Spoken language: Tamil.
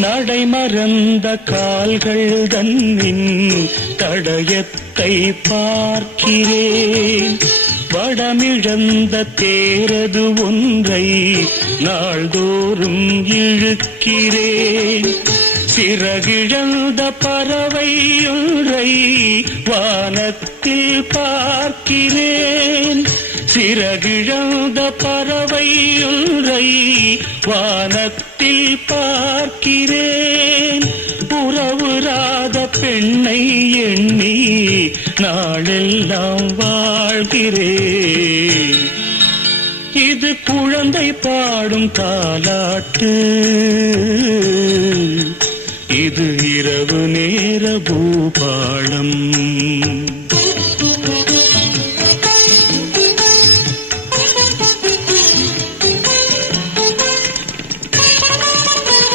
நடை மறந்த கால்கள் தன்னின் தடயத்தை பார்க்கிறேன். வடமிழந்த தேரது ஒன்றை நாள்தோறும் இழுக்கிறேன். சிறகிழந்த பறவை ஒன்றை வானத்தில் பார்க்கிறேன். சிறகிழந்த பறவை ஒன்றை வானத்தில் பார்க்கிறேன். உறவுறாத பெண்ணை எண்ணி நாளெல்லாம் வாழ்கிறேன். இது குழந்தை பாடும் தாலாட்டு, இது இரவு நேர பூ